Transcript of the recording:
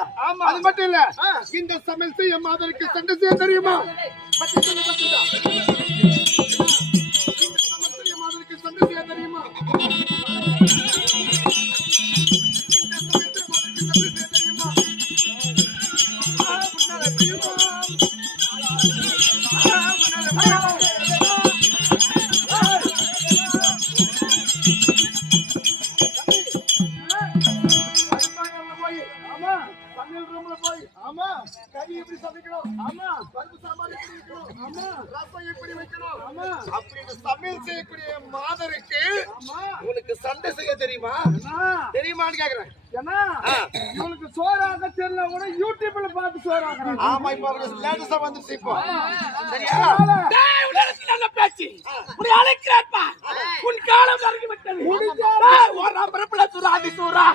அப்படியா? அது மட்டும் இல்ல, இந்த சமையல் செய்ய மாதருக்கு சண்டை செய்ய தெரியுமா? பத்தி சொல்லு, பத்திடா. இந்த சமையல் செய்ய மாதருக்கு சண்டை செய்ய தெரியுமா? சமையல் செய்யக்கூடிய மாதருக்கு உனக்கு சண்டை செய்ய தெரியுமா? தெரியுமான்னு கேக்குறேன். இவனுக்கு சோறாக தெரியல கூட யூடியூப்ல பார்த்து சோறாக்குறான். ஆமா, இப்ப லேட்டஸ்டா வந்துருச்சு இப்போ. சரியா? டேய், உனக்கு நல்ல பேச்சு. உன்னை அழைக்கிறேன்ப்பா. உன் காலம் நெருங்கி விட்டது. டேய், ஒரு நம்பர்ல சுராதி சூரா.